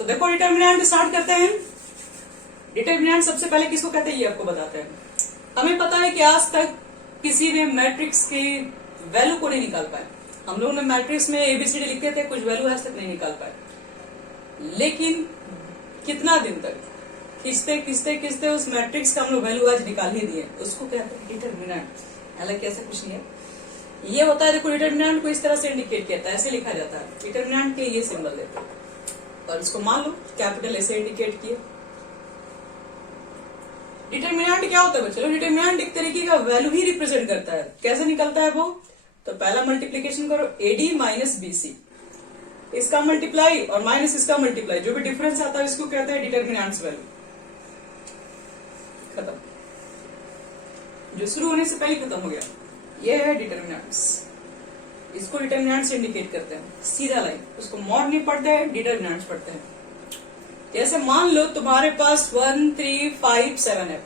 तो देखो determinant start करते हैं। डिटर्मिनेंट सबसे पहले किसको कहते हैं ये आपको बताते हैं। हमें पता है कि आज तक किसी ने मैट्रिक्स की वैल्यू को नहीं निकाल पाए। हम लोगों ने मैट्रिक्स में एबीसीडी लिखे थे, कुछ वैल्यू आज तक नहीं निकाल पाए। लेकिन कितना दिन तक खींचते खींचते खींचते उस मैट्रिक्स का हम लोग वैल्यू आज निकाल ही दिए, उसको कहते हैं डिटर्मिनेंट। हालांकि ऐसा कुछ नहीं है, ये होता है। देखो डिटर्मिनेंट को इस तरह से इंडिकेट किया था, ऐसे लिखा जाता है। डिटर्मिनेंट के ये सिंबल देते हैं और इसको मान लो कैपिटल ऐसे इंडिकेट किए। डिटर्मिनेंट क्या होता है बच्चों? डिटर्मिनेंट एक तरीके का वैल्यू ही रिप्रेजेंट करता है। कैसे निकलता है वो? तो पहला मल्टीप्लीकेशन करो एडी माइनस बीसी, इसका मल्टीप्लाई और माइनस इसका मल्टीप्लाई, जो भी डिफरेंस आता है इसको कहते हैं डिटर्मिनेंट्स वैल्यू। खत्म, जो शुरू होने से पहले खत्म हो गया। ये है डिटर्मिनेंट्स, इसको डिटर्मिनेंट्स इंडिकेट करते हैं। सीधा लाइन, उसको मॉड नहीं पढ़ते हैं, डिटर्मिनेंट्स पढ़ते हैं। जैसे मान लो तुम्हारे पास 1 3 5 7 है,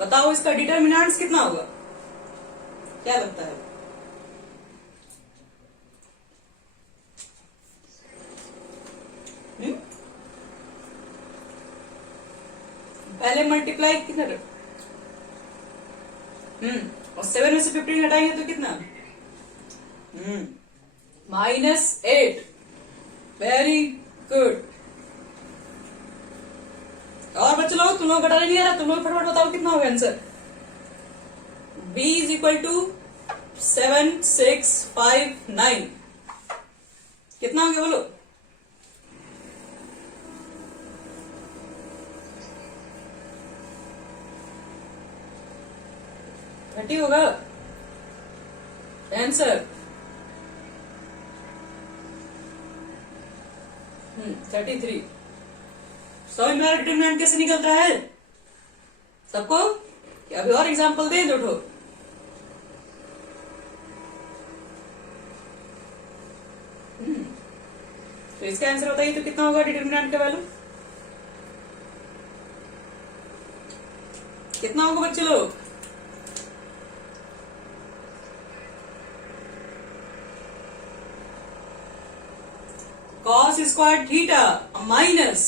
बताओ इसका डिटर्मिनेंट्स कितना होगा? क्या लगता है? पहले मल्टीप्लाई कितना और 7 में से 15 हटाएंगे तो कितना? -8। Very good. और बच्चों लोग, तुम लोग घटाने नहीं आ रहा, तुम लोग फटाफट बताओ कितना होगा आंसर। b = 7 6 5 9, कितना हो गया बोलो? थर्टी होगा आंसर। 33। समझ में डिटर्मिनेंट कैसे निकलता है सबको? क्या अभी और एग्जांपल दें? दो ठो। तो इसका आंसर बताइए तो कितना होगा डिटर्मिनेंट का वैल्यू? कितना होगा बच्चे लोग? cos स्क्वायर थीटा माइनस,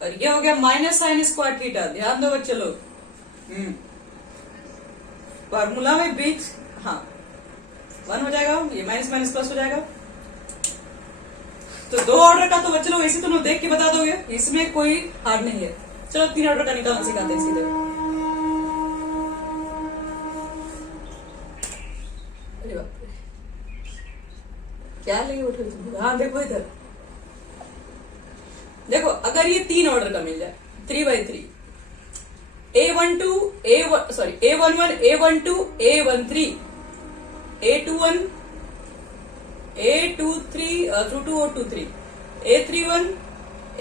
और ये हो गया माइनस साइन स्क्वायर थीटा। ध्यान दो बच्चे लोग, फॉर्मूला में बीच 1 हो जाएगा, ये माइनस माइनस प्लस हो जाएगा। तो 2 ऑर्डर का तो बच्चे लोग ऐसे तुम लोग देख के बता दोगे, इसमें कोई हार्ड नहीं है। चलो 3 ऑर्डर का निकालना सिखाते हैं सीधे। अरे बाप रे, क्या ले उठे तुम? हाँ देखो इधर, देखो अगर ये 3 ऑर्डर का मिल जाए 3/3, A12 A11 A12 A13 A21 A23 A23 A31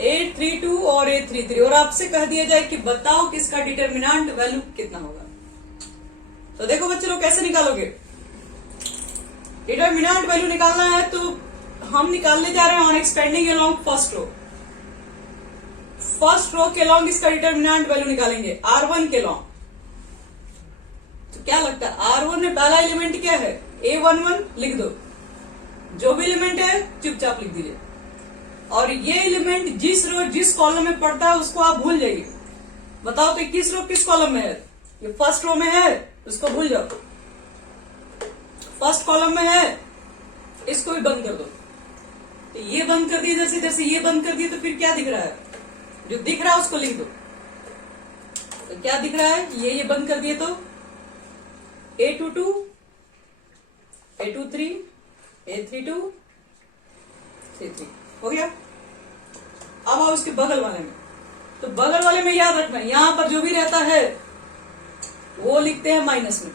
A32 और A33, और आपसे कह दिया जाए कि बताओ कि इसका डिटर्मिनेंट वैल्यू कितना होगा, तो देखो बच्चे लोग कैसे निकालोगे? डिटर्मिनेंट वैल्यू निकालना है तो हम निकालने जा रहे हैं on expanding along first row. First row के लॉन्ग इसका डिटर्मिनेंट वैल्यू निकालेंगे R1 के लॉन्ग। तो क्या लगता है R1 में पहला एलिमेंट क्या है? A11 लिख दो, जो भी एलिमेंट है चुपचाप लिख दीजिए। और ये एलिमेंट जिस रो जिस कॉलम में पड़ता है उसको आप भूल जाइए। बताओ तो किस रो किस कॉलम में है? ये फर्स्ट रो में है, उसको भूल जाओ। फर्स्ट कॉलम में है, इसको भी बंद कर दो। तो ये बंद कर दिए, जैसे जैसे ये बंद कर दिए तो फिर क्या दिख रहा है? जो दिख रहा है उसको लिख दो। तो क्या दिख रहा है? ये बंद कर दिए तो A22 A23 A32 A33 हो गया। अब आओ इसके बगल वाले में। तो बगल वाले में याद रखना, यहां पर जो भी रहता है वो लिखते हैं माइनस में।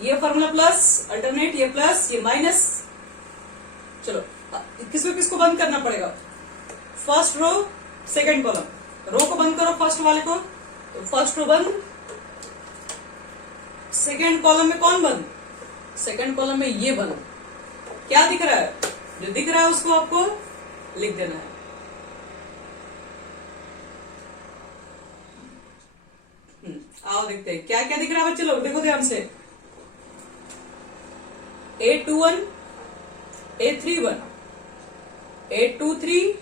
ये फॉर्मूला प्लस अल्टरनेट, ये प्लस ये माइनस। चलो किसको किसको बंद करना पड़ेगा? फर्स्ट रो सेकंड कॉलम, रो को बंद करो फर्स्ट वाले को, तो फर्स्ट रो बंद। सेकंड कॉलम में कौन बंद? सेकंड कॉलम में ये बंद। क्या दिख रहा है? जो दिख रहा है उसको आपको लिख देना है। आओ देखते हैं क्या क्या दिख रहा है बच्चे लोग, देखो ध्यान से। A21 A31 A23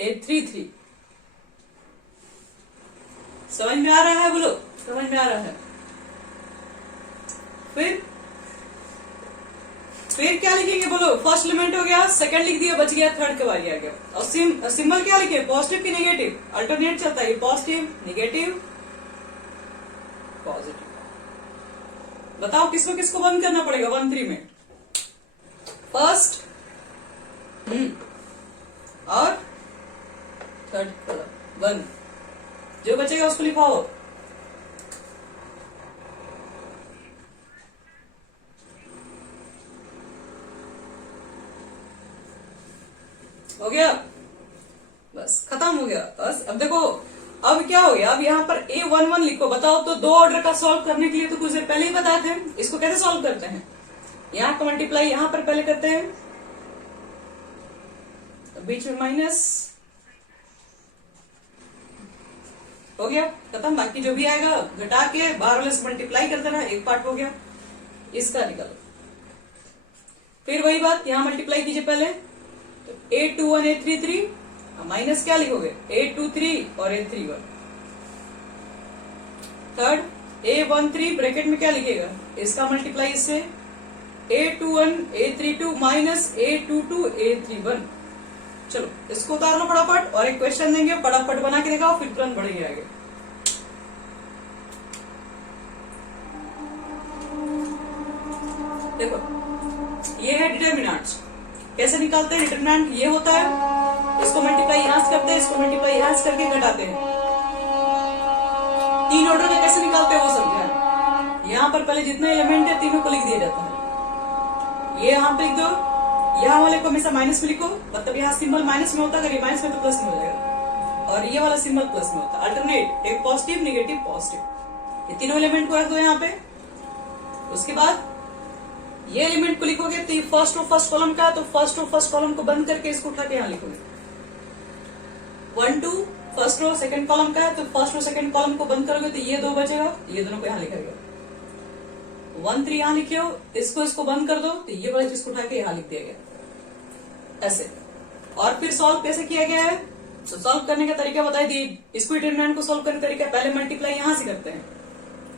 833। समझ में आ रहा है? बोलो, समझ में आ रहा है? फिर क्या लिखेंगे? बोलो, फर्स्ट एलिमेंट हो गया, सेकंड लिख दिया, बच गया, थर्ड के बारी आ गया। और सिंबल क्या लिखे? पॉजिटिव की नेगेटिव? अल्टरनेट चलता है, पॉजिटिव नेगेटिव पॉजिटिव। बताओ किसको किसको बंद करना पड़ेगा 1 3 में? फर्स्ट और थर्ड कॉलम बंद। जो बचेगा उसको लिखाओ। हो गया, बस खत्म हो गया। बस अब देखो, अब क्या हो गया? अब यहाँ पर A11 लिखो। बताओ तो, दो ऑर्डर का सॉल्व करने के लिए तो कुछ देर पहले ही बताए थे। इसको कैसे सॉल्व करते हैं? यहाँ का मल्टीप्लाई यहाँ पर पहले करते हैं, बीच में माइनस, हो गया, खत्म। बाकी जो भी आएगा घटा के बाहर वाले से मल्टीप्लाई कर देना, एक पार्ट हो गया। इसका निकालो। फिर वही बात, यहाँ मल्टीप्लाई कीजिए पहले, तो 821 833, माइनस क्या लिखोगे? 823 और 831। थर्ड A13 ब्रैकेट में क्या लिखेगा? इसका मल्टीप्लाई इससे, A21 A32 minus A22 A31। चलो इसको उतार लो फटाफट, और एक क्वेश्चन देंगे, फटाफट बना के दिखाओ, फिर तुरंत बढ़ेंगे आगे। देखो, ये है डिटर्मिनेंट। कैसे निकालते हैं डिटर्मिनेंट? ये होता है, इसको मल्टीप्लाई यहां से करते हैं, इसको मल्टीप्लाई यहां से करके घटाते हैं। 3 ऑर्डर में कैसे निकालते हैं वो समझा। यहाँ पर पहले जितने एलिमेंट है तीनों को लिख दिया जाता है। ये यहाँ पे लिख दो, यहाँ वाले को हमेशा माइनस में लिखो, मतलब यहाँ सिंबल माइनस में होता है, अगर ये माइनस में तो प्लस में हो जाएगा, और ये वाला सिंबल प्लस में होता है। अल्टरनेट, एक पॉजिटिव नेगेटिव पॉजिटिव, ये तीनों एलिमेंट को रख दो यहाँ पे। उसके बाद ये एलिमेंट को लिखोगे तो ये फर्स्ट रो फर्स्ट कॉलम का है, तो फर्स्ट रो फर्स्ट कॉलम को बंद करके इसको उठा के यहाँ लिखोगे। 1 2 फर्स्ट रो सेकंड कॉलम का है, तो फर्स्ट रो सेकंड कॉलम को बंद करोगे तो ये 2 बचेगा, ये दोनों को यहाँ लिखा गया। 1 3 यहाँ लिखे हो, इसको बंद कर दो, तो ये वाला चीज को उठा के यहाँ लिख दिया गया, ऐसे। और फिर सॉल्व कैसे किया गया है? तो सॉल्व करने का तरीका बता दिए। इसको डिटरमिनेंट को सॉल्व करने का तरीका, पहले मल्टीप्लाई यहाँ से करते हैं,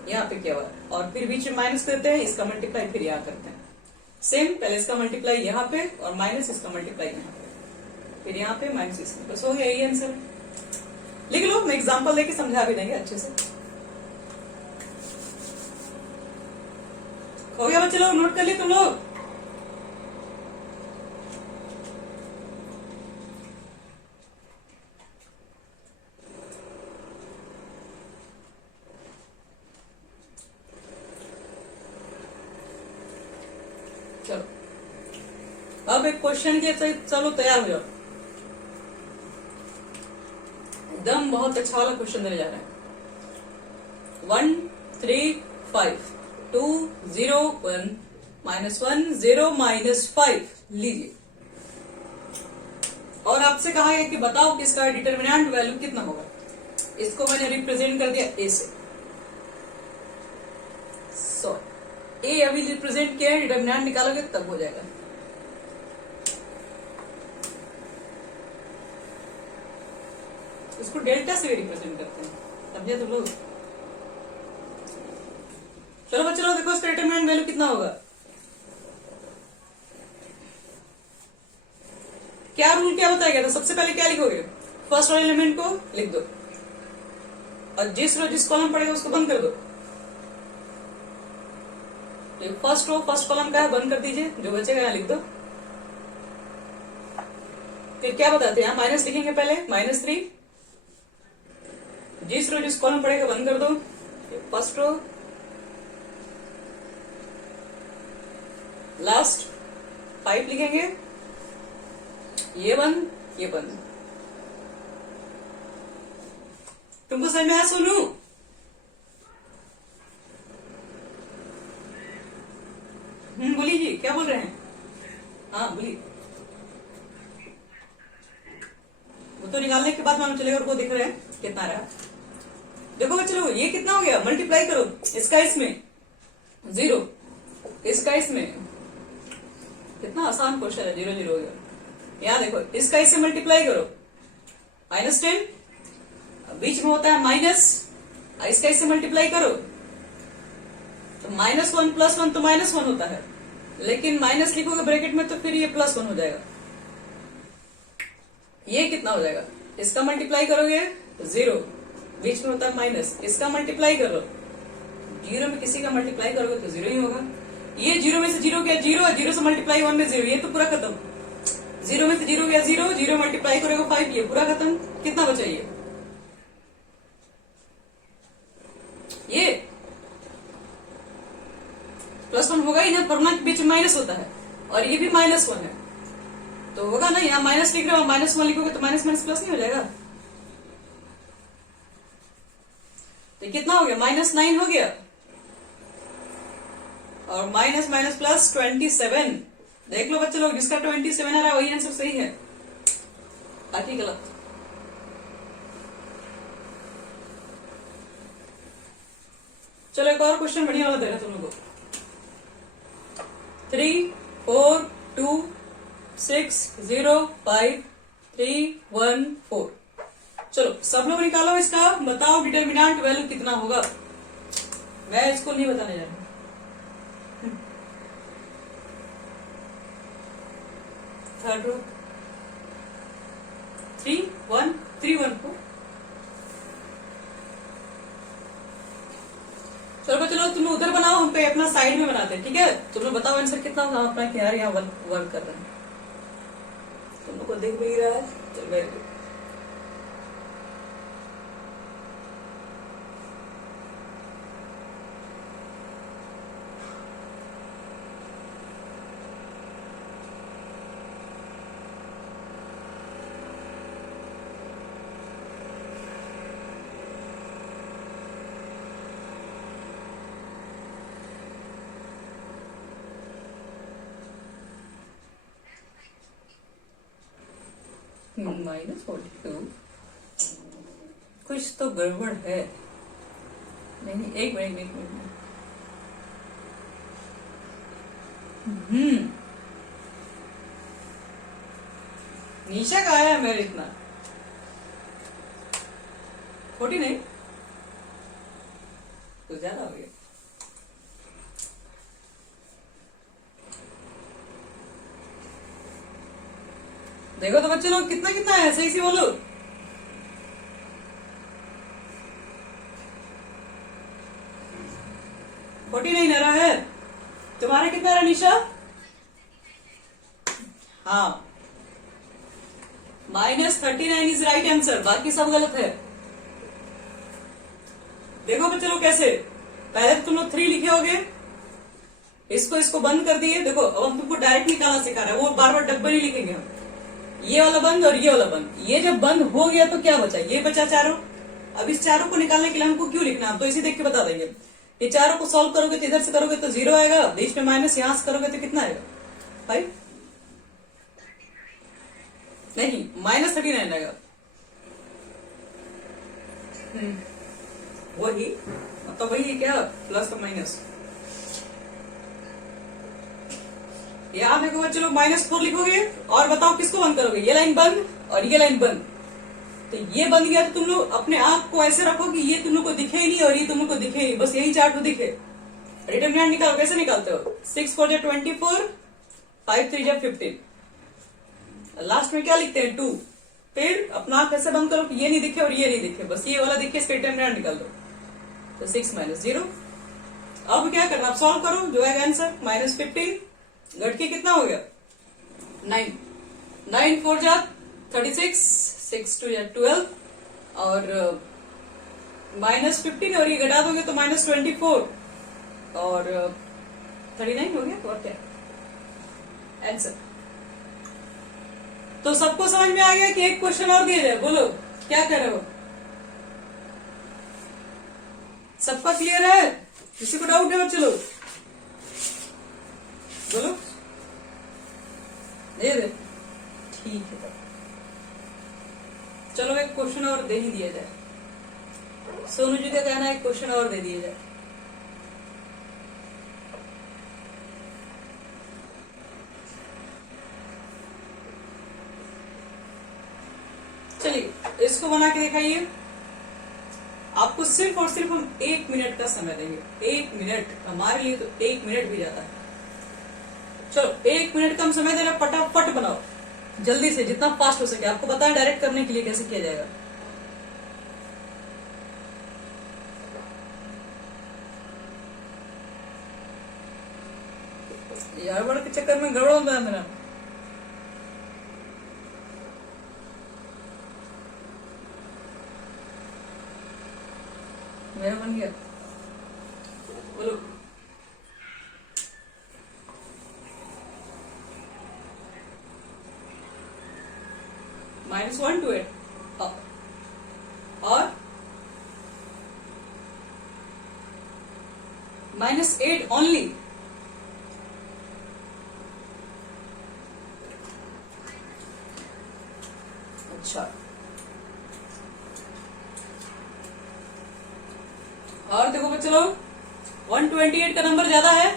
यहाँ पे किया हुआ, और फिर बीच में माइनस करते हैं, इसका मल्टीप्लाई फिर यहाँ करते हैं। सेम, पहले इसका मल्टीप्लाई यहाँ पे और माइनस इसका मल्टीप्लाई यहाँ पे, फिर यहाँ पे माइनस इसका, बस हो गया, यही आंसर। लिख लो, मैं एग्जांपल लेके समझा भी देंगे अच्छे से। हो गया बच्चे लोग? नोट कर लिए तुम लोग? चलो अब एक क्वेश्चन के, चलो तैयार हो जाओ, एकदम बहुत अच्छा वाला क्वेश्चन देने जा रहा है। 1 3 5 2 0 1 -1 0 -5 लीजिए, और आपसे कहा गया कि बताओ कि इसका डिटरमिनेंट वैल्यू कितना होगा। इसको मैंने रिप्रेजेंट कर दिया ए से। सो ए अभी रिप्रेजेंट किया है, डिटरमिनेंट निकालोगे तब हो जाएगा। इसको डेल्टा से रिप्रेजेंट करते हैं, समझे तुम लोग? चलो बच्चों लोग देखो, इसका डिटरमिनेंट वैल्यू कितना होगा। क्या रूल क्या बताया? तो सबसे पहले क्या लिखोगे? फर्स्ट वाले एलिमेंट को लिख दो, और जिस रो जिस कॉलम पड़ेगा उसको बंद कर दो। तो फर्स्ट रो फर्स्ट कॉलम का है, बंद कर दीजिए, जो बचेगा यहाँ लिख दो। फिर क्या बताते हैं, यहाँ माइनस लिखेंगे पहले, -3, जिस रो जिस कॉलम पड़ेगा बंद कर दो। फर्स्ट रो, लास्ट 5 लिखेंगे, ये बंद ये बंद। तुमको समझ में आया सोनू? बोलिए जी, क्या बोल रहे हैं? हाँ बोलिए। वो तो निकालने के बाद मालूम चलेगा, और वो दिख रहा है कितना रहा। देखो चलो, ये कितना हो गया? मल्टीप्लाई करो, इसका इसमें 0, इसका इसमें, कितना आसान क्वेश्चन है, 0 0 हो गया। यहाँ देखो, इसका इससे मल्टीप्लाई करो, -10, बीच में होता है माइनस, इसका इससे मल्टीप्लाई करो तो -1 + 1 तो -1 होता है, लेकिन माइनस लिखोगे ब्रैकेट में तो फिर ये +1 हो जाएगा। ये कितना हो जाएगा, इसका मल्टीप्लाई करोगे 0, बीच में होता है माइनस, इसका मल्टीप्लाई करो, 0 में किसी का मल्टीप्लाई करोगे तो 0 ही होगा। ये 0 में से 0 गया 0, 0 से मल्टीप्लाई 1 में 0, ये तो पूरा खत्म। 0 में से 0 गया 0, 0 मल्टीप्लाई करोगे 5, ये पूरा खत्म। कितना बचा ये +1 होगा ही ना, वरना के बीच में माइनस होता है, और ये भी -1 है तो होगा ना। यहाँ माइनस लिख रहे हो, -1 लिखोगे तो माइनस माइनस प्लस नहीं हो जाएगा। तो कितना हो गया, -9 हो गया, और माइनस माइनस प्लस 27। देख लो बच्चे लोग, जिसका 27 आ रहा है वही आंसर सही है, बाकी गलत। चलो एक और क्वेश्चन बढ़िया वाला दे रहा तुम लोगों को। 3 4 2 6 0 5 3 1 4। चलो सब लोग निकालो इसका, बताओ डिटर्मिनेंट वैल्यू कितना होगा। मैं इसको नहीं बताने जा रहा। Third row 3 1 3 1 4। चलो बच्चों तुम उधर बनाओ, हम पे अपना साइड में बनाते हैं, ठीक है। तुम लोग बताओ आंसर कितना होगा, अपना क्या यहाँ वर्क कर रहे हैं, तुम लोग को दिख भी रहा है। चलो वेरी गुड। -42, कुछ तो गड़बड़ है। नहीं एक मिनट नीचे का आया मेरे इतना 40 नहीं, तो ज्यादा हो गया। देखो तो बच्चे लोग कितना कितना है, सही से बोलो। नहीं आ रहा है तुम्हारा, कितना रहा निशा? हाँ -39 इज राइट आंसर, बाकी सब गलत है। देखो बच्चे लोग कैसे, पहले तो तुम लोग 3 लिखे होगे, इसको बंद कर दिए। देखो अब हम तुमको डायरेक्ट निकालना सिखा रहे हैं, वो बार बार डब्बे नहीं लिखेंगे हम। ये वाला बंद और ये वाला बंद, ये जब बंद हो गया तो क्या बचा, ये बचा चारों। अब इस चारों को निकालने के लिए हमको क्यों लिखना, हम तो इसी देख के बता देंगे। ये चारों को सॉल्व करोगे तो इधर से करोगे तो 0 आएगा, बीच में माइनस, यहां से करोगे तो कितना आएगा 5, नहीं -39 आएगा। वही मतलब वही है क्या, प्लस और माइनस। यहाँ देखो बच्चे लोग -4 लिखोगे, और बताओ किसको बंद करोगे, ये लाइन बंद और ये लाइन बंद। तो ये बंद गया तो तुम लोग अपने आंख को ऐसे रखो कि ये तुम लोग को दिखे ही नहीं और ये तुम लोग को दिखे ही, बस यही चार्ट तो दिखे। डिटरमिनेंट निकालो, कैसे निकालते हो, 6 4 24, 5 3 15, लास्ट में क्या लिखते हैं 2। फिर अपना आंख ऐसे बंद करो कि ये नहीं दिखे और ये नहीं दिखे, बस ये वाला दिखे, इसका डिटरमिनेंट निकाल दो। तो 6 - 0। अब क्या करना, अब सॉल्व करो, जो है आंसर -15 घटके कितना हो गया 9, 9 4 जा 36, 6 2 या 12, और -15 और ये घटा दोगे तो -24 और 39 हो गया। और क्या आंसर। तो सबको समझ में आ गया कि एक क्वेश्चन और दिया जाए, बोलो क्या कर रहे हो, सबका क्लियर है, किसी को डाउट है बच्चे लोग, बोलो दे दे, ठीक है। चलो एक क्वेश्चन और दे ही दिया जाए, सोनू जी का कहना है एक क्वेश्चन और दे दिया जाए। चलिए इसको बना के दिखाइए। आपको सिर्फ और सिर्फ हम 1 मिनट का समय देंगे। 1 मिनट, हमारे लिए तो 1 मिनट भी ज्यादा है। चलो 1 मिनट का हम समय दे रहे, फटाफट बनाओ जल्दी से, जितना फास्ट हो सके। आपको पता है डायरेक्ट करने के लिए कैसे किया जाएगा। गड़बड़ के चक्कर में गड़बड़ होता है मेरा। मेरा बन गया, बोलो। -1 to 8 और -8 ओनली। अच्छा, और देखो बच्चे लोग, 128 का नंबर ज्यादा है।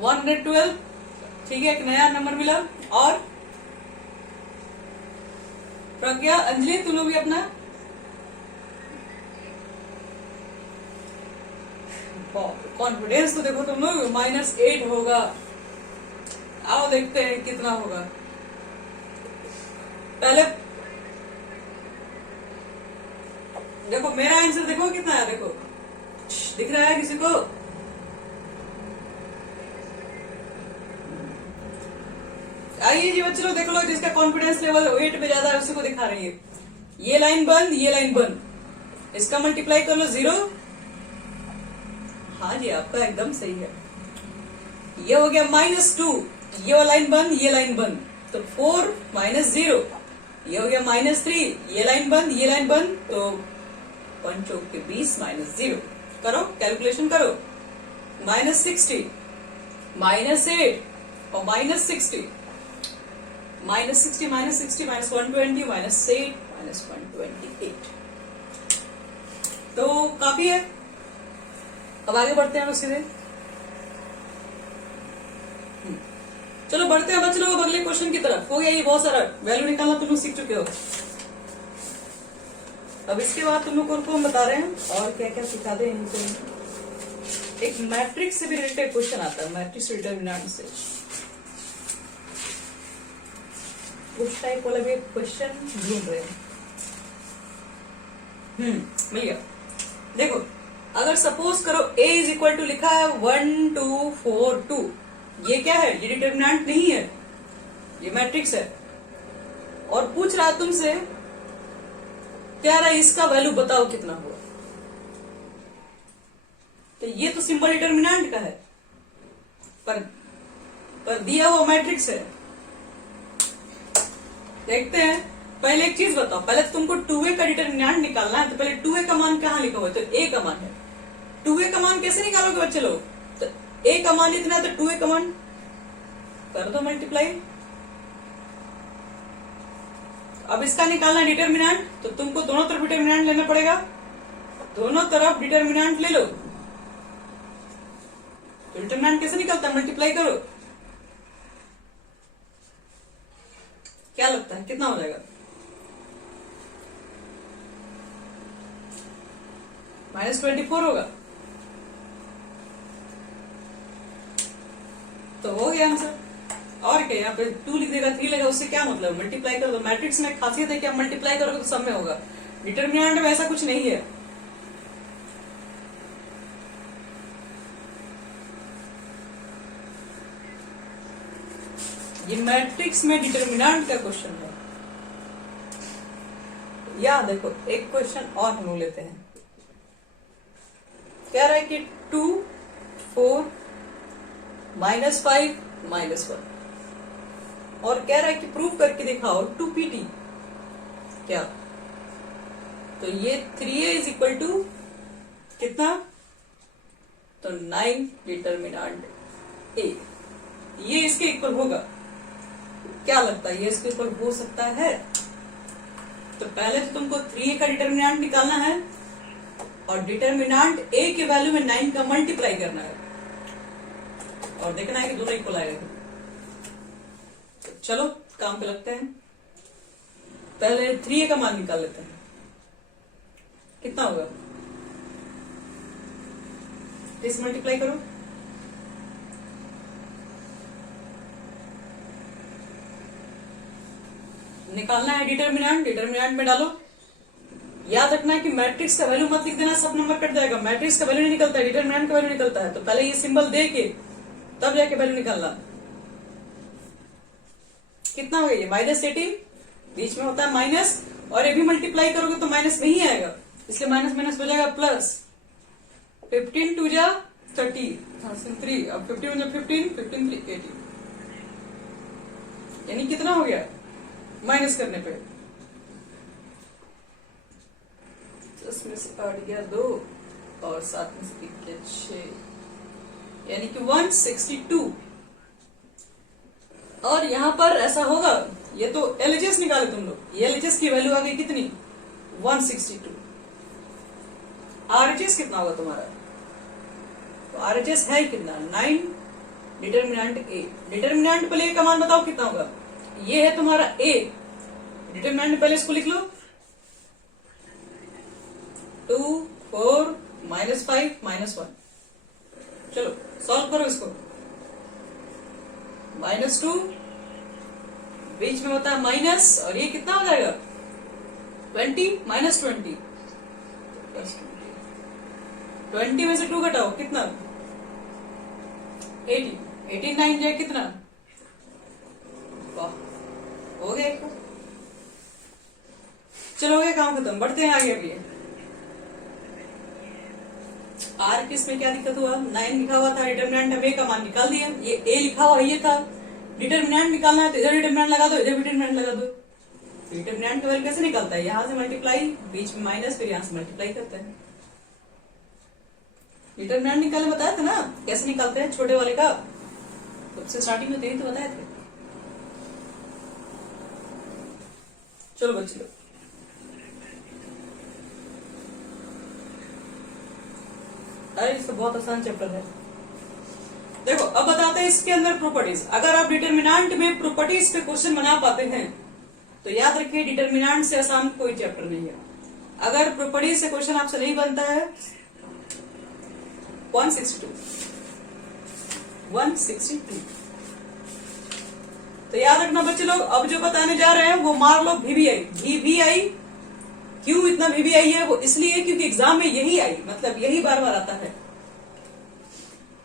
वन 112, ठीक है, एक नया नंबर मिला। और प्रज्ञा, अंजलि, तुम लोग भी अपना कॉन्फिडेंस तो देखो तुम लोग। -8 होगा, आओ देखते हैं कितना होगा। पहले देखो मेरा आंसर देखो कितना है, देखो दिख रहा है किसी को? आइए जी बच्चों, देख लो जिसका कॉन्फिडेंस लेवल 8 पे ज्यादा है उसी को दिखा रही है। ये लाइन बंद, ये लाइन बंद, इसका मल्टीप्लाई कर लो 0। हाँ जी, आपका एकदम सही है। ये हो गया -2, ये लाइन बंद, ये लाइन बंद, तो 4 -0। ये हो गया -3, ये लाइन बंद, ये लाइन बंद, तो 1 चौक के 20 -0। करो कैलकुलेशन करो। -60, -8 और -60, -60, -60, -120, -8, -128, तो काफी है। अब आगे बढ़ते हैं हम सीधे। चलो बढ़ते हैं बच्चे लोग अब अगले क्वेश्चन की तरफ। हो गया ये बहुत सारा वैल्यू निकालना तुम लोग सीख चुके हो। अब इसके बाद तुम लोग को हम बता रहे हैं और क्या क्या सिखा दे इनको। एक मैट्रिक्स से भी रिलेटेड क्वेश्चन आता है, मैट्रिक्स डिटरमिनेंट से उस टाइप वाला भी क्वेश्चन ढूंढ रहे हैं। मिल गया। देखो अगर सपोज करो a इज इक्वल टू लिखा है 1 2 4 2, ये क्या है? ये डिटरमिनेंट नहीं है, ये मैट्रिक्स है। और पूछ रहा है तुमसे, कह रहा है इसका वैल्यू बताओ कितना हुआ। तो ये तो सिंपल डिटरमिनेंट का है, पर दिया हुआ मैट्रिक्स है। देखते हैं। पहले एक चीज बताओ, पहले तुमको 2a का डिटरमिनेंट निकालना है, तो पहले 2a का मान कहाँ लिखा हुआ है? तो a का मान है। 2a का मान कैसे निकालोगे बच्चे लोग? तो a का मान इतना है, तो 2a का मान कर दो मल्टीप्लाई। अब इसका निकालना डिटरमिनेंट, तो तुमको दोनों तरफ डिटरमिनेंट लेना पड़ेगा। दोनों तरफ डिटरमिनेंट ले लो। तो डिटरमिनेंट कैसे निकलता है? मल्टीप्लाई करो। क्या लगता है कितना हो जाएगा? -24 होगा। तो हो गया आंसर। और क्या, यहाँ पे 2 लिख देगा, 3 लेगा, उससे क्या मतलब? मल्टीप्लाई कर दो। मैट्रिक्स में खासियत है कि आप मल्टीप्लाई करोगे तो सब में होगा। डिटरमिनेंट में ऐसा कुछ नहीं है। ये मैट्रिक्स में डिटरमिनेंट का क्वेश्चन है। या देखो एक क्वेश्चन और हम लोग लेते हैं। कह रहा है कि 2 4 -5 -1, और कह रहा है कि प्रूव करके दिखाओ 2pt क्या। तो ये 3a इज इक्वल टू कितना? तो 9 डिटरमिनेंट a, ये इसके इक्वल होगा। क्या लगता है ये इसके इक्वल हो सकता है? तो पहले तो तुमको 3a का डिटरमिनेंट निकालना है और डिटरमिनेंट a के वैल्यू में 9 का मल्टीप्लाई करना है और देखना है कि दोनों इक्वल आएगा। चलो काम पे लगते हैं। पहले 3a का मान निकाल लेते हैं। कितना होगा? इस मल्टीप्लाई करो। निकालना है डिटर्मिनेंट, डिटर्मिनेंट में डालो। याद रखना है कि मैट्रिक्स का वैल्यू मत लिख देना, सब नंबर कट जाएगा। मैट्रिक्स का वैल्यू नहीं निकलता है, डिटर्मिनेंट का वैल्यू निकलता है। तो पहले ये सिंबल दे के तब जाके वैल्यू निकालना। कितना हो गया ये? -18, बीच में होता है माइनस, और ये भी मल्टीप्लाई करोगे तो माइनस में ही आएगा, इसलिए माइनस माइनस हो जाएगा प्लस। 15 2 जा 30, 3, अब 15 में 15, 15 3 18, यानी कितना हो गया माइनस करने पे? 10 में से 8 गया 2 और 7 में से 3 गया 6, यानी कि 162। और यहां पर ऐसा होगा, ये तो एलएचएस निकाले तुम लोग, ये एलएचएस की वैल्यू आ गई कितनी? 162। आरएचएस कितना होगा तुम्हारा? तो आरएचएस है कितना? 9। डिटर्मिनेंट ए, डिटर्मिनेंट पहले का मान बताओ कितना होगा? ये है तुम्हारा ए, डिटर्मिनेंट पहले इसको लिख लो। 2 4 -5 -1। चलो सॉल्व करो इसको। -2, बीच में होता है माइनस, और ये कितना हो जाएगा? 20 -20 20 में से 2 घटाओ कितना? 80, 89 जाए कितना? वाह, हो गया एक। चलो हो गया काम खत्म, बढ़ते हैं आगे। अभी आर किस में क्या दिक्कत हुआ? 9 लिखा हुआ था, डिटर्मिनेंट हम ए का मान निकाल दिया। ये ए लिखा हुआ ये था, डिटर्मिनेंट निकालना है तो इधर डिटर्मिनेंट लगा दो, इधर डिटर्मिनेंट लगा दो। डिटर्मिनेंट का वैल्यू कैसे निकलता है? यहां से मल्टीप्लाई, बीच में माइनस, फिर यहां से मल्टीप्लाई करते हैं। डिटर्मिनेंट निकालने बताया था ना कैसे निकालते हैं, छोटे वाले का सबसे स्टार्टिंग में तो बताए थे। चलो बच्चे लोग, अरे इसका बहुत आसान चैप्टर है। देखो अब बताते हैं इसके अंदर प्रॉपर्टीज। अगर आप डिटर्मिनेंट में प्रॉपर्टीज पे क्वेश्चन बना पाते हैं तो याद रखिए डिटर्मिनेंट से आसान कोई चैप्टर नहीं है। अगर प्रॉपर्टीज से क्वेश्चन आपसे नहीं बनता है 162 तो याद रखना बच्चे लोग, अब जो बताने जा रहे हैं वो मार लो वीवीआई। क्यों इतना वीवीआई है? वो इसलिए क्योंकि एग्जाम में यही आई, मतलब यही बार बार आता है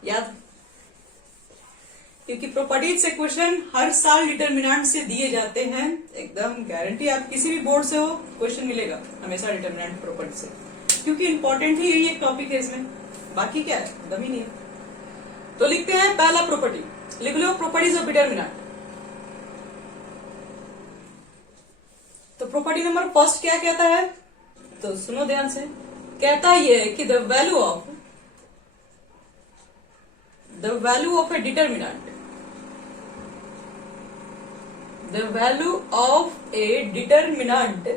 याद, क्योंकि प्रॉपर्टीज से क्वेश्चन हर साल डिटर्मिनेंट से दिए जाते हैं। एकदम गारंटी, आप किसी भी बोर्ड से हो क्वेश्चन मिलेगा हमेशा डिटर्मिनेंट प्रॉपर्टी से, क्योंकि इंपॉर्टेंट ही यही एक टॉपिक है इसमें, बाकी क्या है दम ही नहीं है। तो लिखते हैं पहला प्रॉपर्टी, लिख लो प्रॉपर्टीज ऑफ डिटर्मिनेंट। तो प्रॉपर्टी नंबर फर्स्ट क्या कहता है? तो सुनो ध्यान से, कहता ये है कि the value of A determinant, the value of a determinant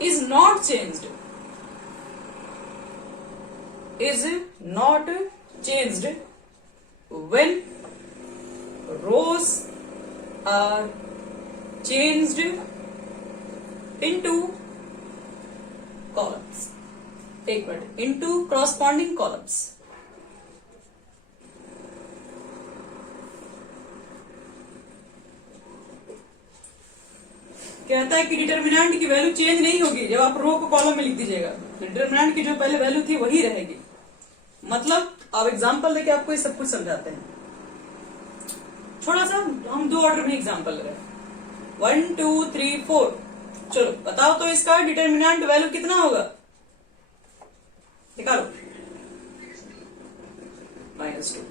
is not changed when rows are changed into columns. एक मिनट, into corresponding columns. कहता है कि डिटर्मिनेंट की वैल्यू चेंज नहीं होगी जब आप रो को कॉलम में लिख दीजिएगा, डिटर्मिनेंट की जो पहले वैल्यू थी वही रहेगी। मतलब अब एग्जांपल देके आपको ये सब कुछ समझाते हैं। थोड़ा सा हम 2 ऑर्डर में एग्जांपल ले रहे हैं, 1 2 3 4। चलो बताओ तो इसका डिटर्मिनेंट वैल्यू कितना होगा? निकालो। -2।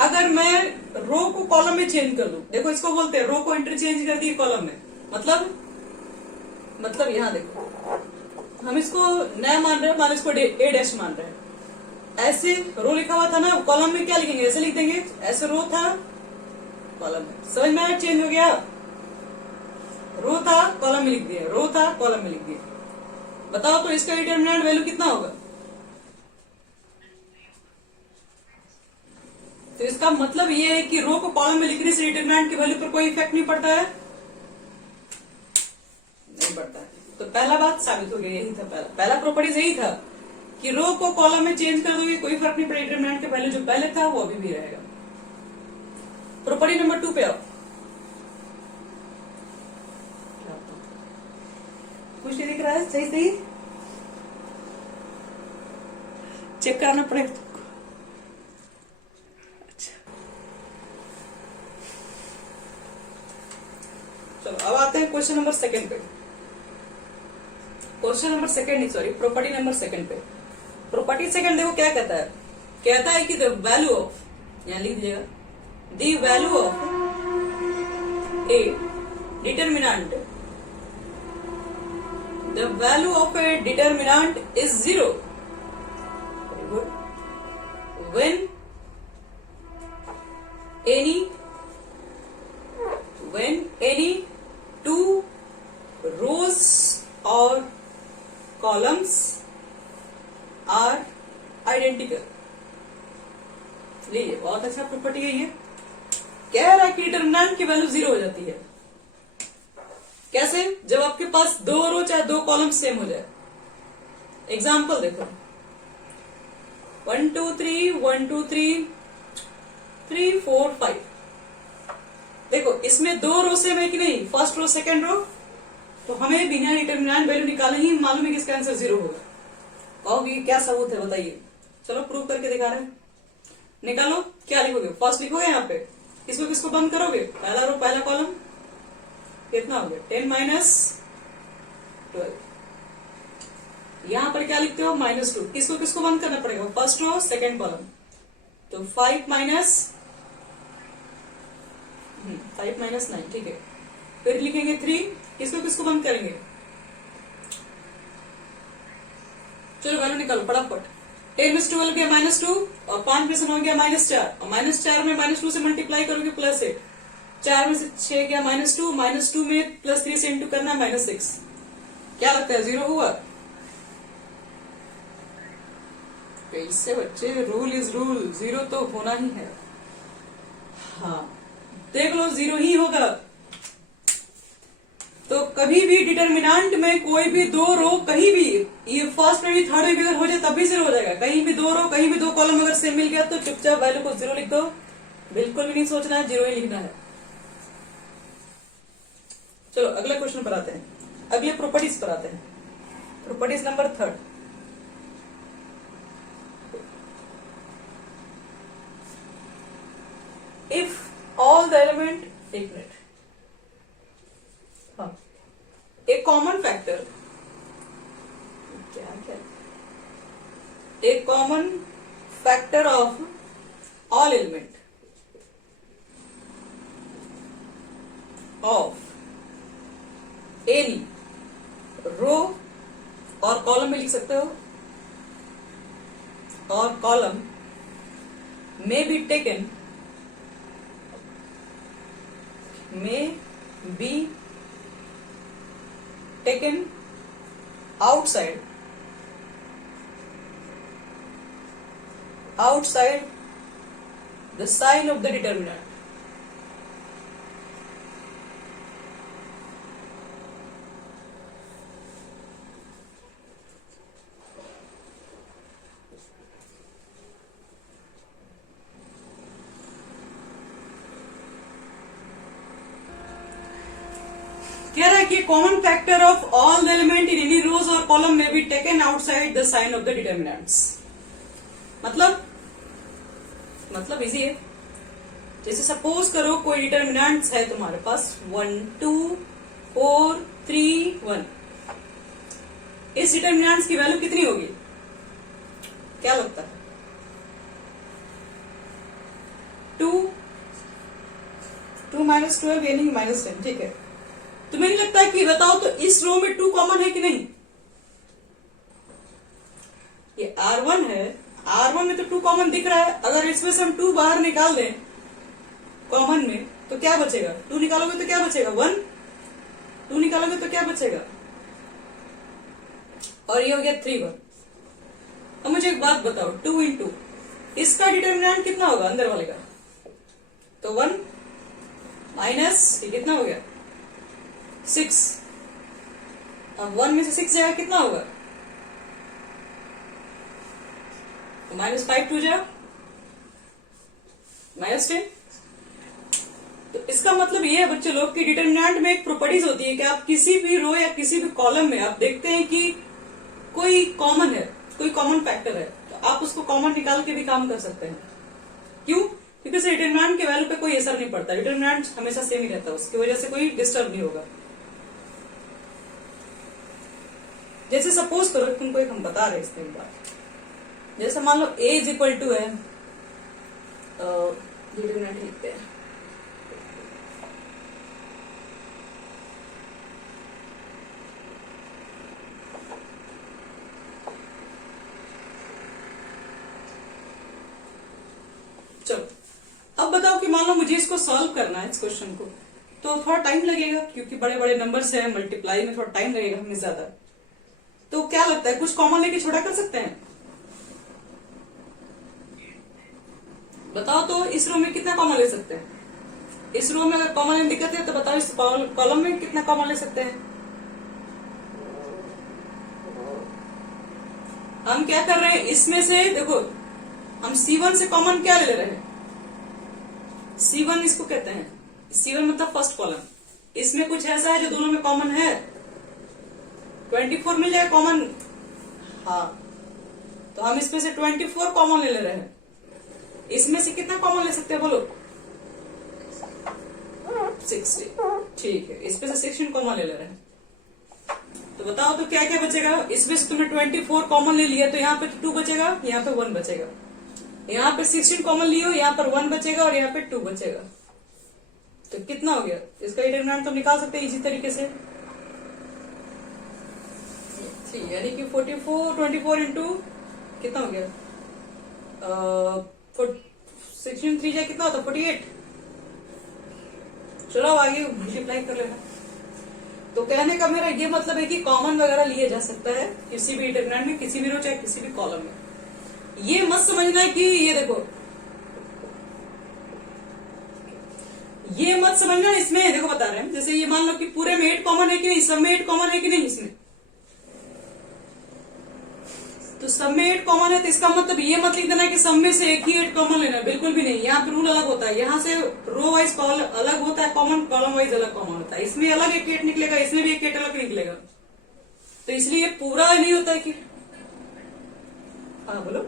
अगर मैं रो को कॉलम में चेंज कर लूं, देखो इसको बोलते हैं रो को इंटरचेंज कर दिए कॉलम में, मतलब यहां देखो, हम इसको नया मान रहे हैं, मान इसको ए डैश मान रहे हैं। ऐसे रो लिखा हुआ था ना, कॉलम में क्या लिखेंगे? ऐसे लिख देंगे, ऐसे रो था कॉलम में, समझ में आया? चेंज हो गया, रो था कॉलम में लिख दिया, रो था कॉलम में लिख दिया। बताओ तो इसका डिटर्मिनेंट वैल्यू कितना होगा? तो इसका मतलब ये है कि रो को कॉलम में लिखने से डिटरमिनेंट की वैल्यू पर कोई इफेक्ट नहीं पड़ता है, नहीं पड़ता है। तो पहला बात साबित हो गया, यही था पहला प्रॉपर्टीज यही था कि रो को कॉलम में चेंज कर दोगे कोई फर्क नहीं पड़ेगा, डिटरमिनेंट का वैल्यू जो पहले था वो अभी भी रहेगा। प्रॉपर्टी नंबर 2 पे आओ। कुछ नहीं दिख रहा है, सही सही चेक कराना पड़ेगा तुमको। अच्छा चलो अब आते हैं क्वेश्चन नंबर 2 पे। क्वेश्चन नंबर 2 नहीं, सॉरी, प्रॉपर्टी नंबर 2 पे। प्रॉपर्टी 2 देखो क्या कहता है, कहता है कि द वैल्यू ऑफ, यहां लिख दीजिएगा, the value of A determinant, the value of A determinant is 0 when any two rows or columns are identical। ये बहुत अच्छा प्रॉपर्टी है। ये कह रहा है कि डिटरमिनेंट की वैल्यू 0 हो जाती है। कैसे? जब आपके पास 2 रो चाहे 2 कॉलम सेम हो जाए। एग्जाम्पल देखो, 1 2 3 1 2 3 3 4 5। देखो इसमें 2 रो सेम है कि नहीं, फर्स्ट रो सेकंड रो, तो हमें बिना डिटरमिनेंट वैल्यू निकाले ही मालूम है कि इसका आंसर 0 होगा। कहोगे क्या सबूत है बताइए? चलो प्रूव करके दिखा रहे हैं। निकालो, क्या लिखोगे? फर्स्ट लिखोगे यहाँ पे, इसको किसको बंद करोगे? पहला रो पहला कॉलम, कितना हो गया? 10 - 12। यहां पर क्या लिखते हो? -2। किसको किसको बंद करना पड़ेगा? फर्स्ट रो सेकंड कॉलम, तो 5 - 9, ठीक है। फिर लिखेंगे 3, किसको किसको बंद करेंगे? चलो वैल्यू निकालो फटाफट। 10 में 12 गया -2 और 5 में से 9 गया -4 और -4 में -2 से मल्टीप्लाई करोगे +8। 4 में से 6 गया -2, -2 में +3 से इंटू करना -6। क्या लगता है 0 हुआ? कैसे बच्चे, रूल इज रूल, 0 तो होना ही है। हाँ देख लो 0 ही होगा। तो कभी भी डिटरमिनेंट में कोई भी 2 रो, कहीं भी, ये फर्स्ट में भी थर्ड में भी अगर हो जाए तब भी 0 हो जाएगा। कहीं भी 2 रो कहीं भी 2 कॉलम अगर सेम मिल गया तो चुपचाप वैल्यू को 0 लिख दो। बिल्कुल भी नहीं सोचना है, 0 ही लिखना है। चलो अगले क्वेश्चन पर आते हैं, अगले प्रॉपर्टीज पर आते हैं। Properties number 3। If all the element, एक मिनट, हाँ, a common factor, क्या a common factor of all element of any रो और कॉलम में लिख सकते हो, और column may be taken outside the sign of the determinant। कह रहा है कि common factor of all the element in any rows or column may be taken outside the sign of the determinants. मतलब इजी है। जैसे suppose करो कोई determinants है तुम्हारे पास 1 2 4 3 1। इस डिटरमिनेंट्स की वैल्यू कितनी होगी? क्या लगता है? 2 -12 यानी -10, ठीक है। तुम्हें नहीं लगता कि बताओ तो इस रो में 2 कॉमन है कि नहीं? ये R1 है, R1 में तो 2 कॉमन दिख रहा है। अगर इसमें से हम 2 बाहर निकाल दें कॉमन में तो क्या बचेगा? 2 निकालोगे तो क्या बचेगा? 1। 2 निकालोगे तो क्या बचेगा? और ये हो गया 3 1। अब मुझे एक बात बताओ, 2 × इसका डिटरमिनेंट कितना होगा अंदर वाले का? तो 1 माइनस ये कितना हो गया 6। अब 1 में से 6 जाएगा कितना होगा, तो -5 2 जाएगा -10। तो इसका मतलब ये है बच्चे लोग कि डिटरमिनेंट में एक प्रॉपर्टीज होती है कि आप किसी भी रो या किसी भी कॉलम में आप देखते हैं कि कोई कॉमन है, कोई कॉमन फैक्टर है, तो आप उसको कॉमन निकाल के भी काम कर सकते हैं। क्यों? क्योंकि डिटरमिनेंट के वैल्यू पे कोई असर नहीं पड़ता, डिटरमिनेंट हमेशा सेम ही रहता है, उसकी वजह से कोई डिस्टर्ब नहीं होगा। जैसे सपोज करो तुमको एक हम बता रहे हैं इसमें एक बात, जैसे मान लो a इज इक्वल टू है, डिटरमिनेंट लिखते हैं, चलो अब बताओ कि मान लो मुझे इसको सॉल्व करना है इस क्वेश्चन को, तो थोड़ा टाइम लगेगा क्योंकि बड़े बड़े नंबर्स हैं, मल्टीप्लाई में थोड़ा टाइम लगेगा हमें ज्यादा। तो क्या लगता है कुछ कॉमन लेके छोटा कर सकते हैं? बताओ तो इस रो में कितना कॉमन ले सकते हैं? इस रो में अगर कॉमन लेने दिक्कत है तो बताओ इस कॉलम में कितना कॉमन ले सकते हैं? हम क्या कर रहे हैं इसमें से, देखो हम C1 से कॉमन क्या ले रहे हैं, C1 इसको कहते हैं, C1 मतलब फर्स्ट कॉलम। इसमें कुछ ऐसा है जो दोनों में कॉमन है, 24 मिल जाएगा कॉमन, हाँ, तो हम इसमें से 24 कॉमन ले रहे हैं। इसमें से कितना कॉमन ले सकते हैं बोलो? 60, ठीक है, इसमें से 16 कॉमन ले रहे हैं। तो बताओ तो क्या क्या बचेगा? इसमें से तुमने 24 कॉमन ले लिया तो यहाँ पे 2 बचेगा, यहाँ पे 1 बचेगा, यहाँ पे 16 कॉमन लियो, यहाँ पर 1 बचेगा और यहाँ पे 2 बचेगा। तो कितना हो गया? इसका डिटरमिनेंट तो निकाल सकते हैं इसी तरीके से, यानी कि 44 24 इंटू कितना हो गया, 16 3 जाए कितना होता, 48। चलो आगे मल्टीप्लाई कर लेना। तो कहने का मेरा ये मतलब है कि कॉमन वगैरह लिया जा सकता है किसी भी डिटरमिनेंट में, किसी भी रो चाहे किसी भी कॉलम में। ये मत समझना है कि ये देखो, ये मत समझना इसमें, देखो बता रहे हैं, जैसे ये मान लो कि पूरे में 8 कॉमन है कि नहीं, सब में 8 कॉमन है कि नहीं इसमें, तो सब में 8 कॉमन है तो इसका मतलब ये मत लिख देना है कि सब में से एक ही 8 कॉमन लेना है, बिल्कुल भी नहीं। यहाँ पे रूल अलग होता है, यहाँ से रो वाइज अलग होता है कॉमन, कॉलम वाइज अलग कॉमन होता है। इसमें अलग एक 8 निकलेगा, इसमें भी एक 8 अलग निकलेगा, तो इसलिए पूरा नहीं होता है कि, हाँ बोलो,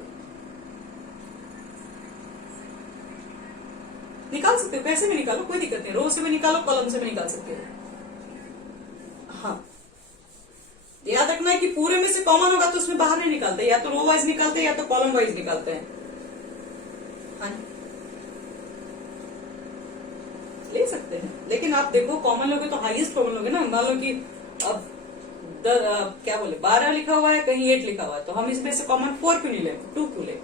निकाल सकते हो, कैसे भी निकालो, कोई दिक्कत नहीं, रो से भी निकालो, कॉलम से भी निकाल सकते हो। हाँ, याद रखना है कि पूरे में से कॉमन होगा तो उसमें बाहर नहीं निकालते, या तो रो वाइज निकालते हैं या तो कॉलम वाइज निकालते हैं। हाँ, ले सकते हैं, लेकिन आप देखो कॉमन लोगे तो हाईएस्ट कॉमन लोगे ना। मान लो कि अब क्या बोले 12 लिखा हुआ है, कहीं 8 लिखा हुआ है, तो हम इसमें से कॉमन 4 क्यों नहीं ले, 2 क्यों ले?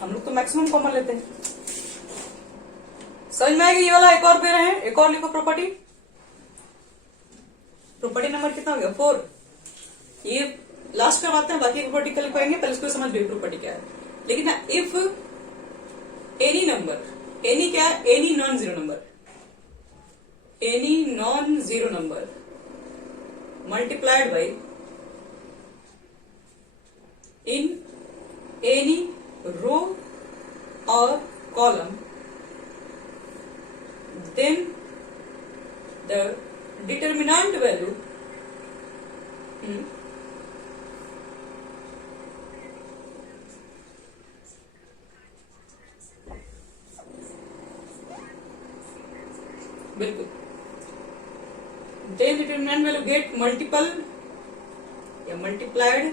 हम लोग तो मैक्सिमम कॉमन लेते हैं। समझ में आएगा? ये वाला एक और दे रहे हैं, एक और लिखो प्रॉपर्टी। प्रॉपर्टी नंबर कितना हो गया? 4। ये लास्ट करवाते हैं, बाकी प्रॉपर्टी कल लिखवाएंगे, पहले इसको समझ लो प्रॉपर्टी क्या है। लेकिन इफ एनी नंबर, एनी क्या है? Any non zero number, any non zero number multiplied by in any row और column, then the determinant value बिल्कुल, then determinant value get multiple या multiplied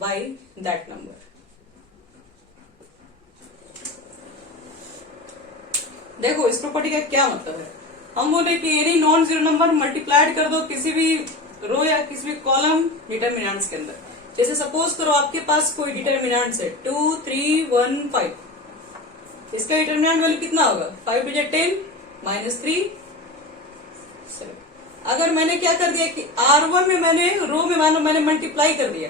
by that number। देखो इस property का क्या मतलब है, हम बोले कि any non zero number multiplied कर दो किसी भी रो या किसी भी कॉलम डिटरमिनेंट्स के अंदर। जैसे सपोज करो आपके पास कोई डिटरमिनेंट्स है 2 3 1 5, इसका डिटरमिनेंट वैल्यू कितना होगा? 5 डिजिट 10 -3 7। अगर मैंने क्या कर दिया कि R1 में मैंने रो में मानो मैंने मल्टीप्लाई कर दिया,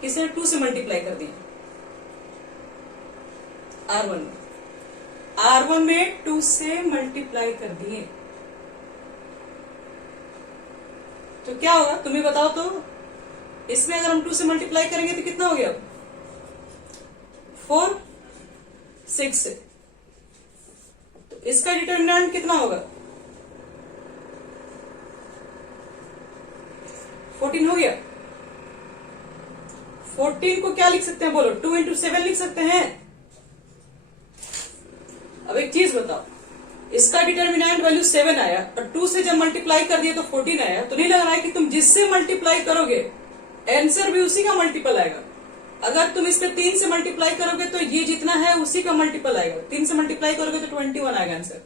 किसने 2 से मल्टीप्लाई कर दिया R1 में, R1 में 2 से मल्टीप्लाई कर दिए तो क्या होगा, तुम्हें बताओ तो। इसमें अगर हम 2 से मल्टीप्लाई करेंगे तो कितना हो गया, 4 6 से, तो इसका डिटर्मिनेंट कितना होगा, 14 हो गया। 14 को क्या लिख सकते हैं बोलो, 2 इंटू 7 लिख सकते हैं। अब एक चीज बताओ, इसका डिटर्मिनेंट वैल्यू 7 आया और 2 से जब मल्टीप्लाई कर दिया तो 14 आया, तो नहीं लग रहा है कि तुम जिससे मल्टीप्लाई करोगे आंसर भी उसी का मल्टीपल आएगा। अगर तुम इस पे 3 से मल्टीप्लाई करोगे तो ये जितना है उसी का मल्टीपल आएगा। 3 से मल्टीप्लाई करोगे तो 21 आएगा आंसर।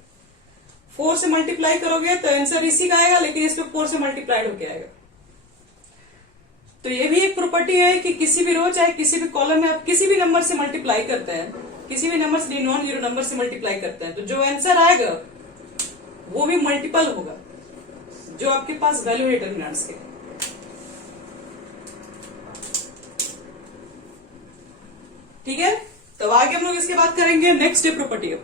4 से मल्टीप्लाई करोगे तो आंसर इसी का आएगा, लेकिन इस पे 4 से मल्टीप्लाइड होके आएगा। तो ये भी एक प्रॉपर्टी है कि किसी भी रो चाहे किसी भी कॉलम में आप किसी भी नंबर से मल्टीप्लाई करते हैं, किसी भी नंबर से नॉन जीरो नंबर से मल्टीप्लाई करते हैं, तो जो आंसर आएगा वो भी मल्टीपल होगा जो आपके पास वैल्यू है डिटर्मिनेंट्स के। ठीक है, तो आगे हम लोग इसके बात करेंगे नेक्स्ट प्रॉपर्टी।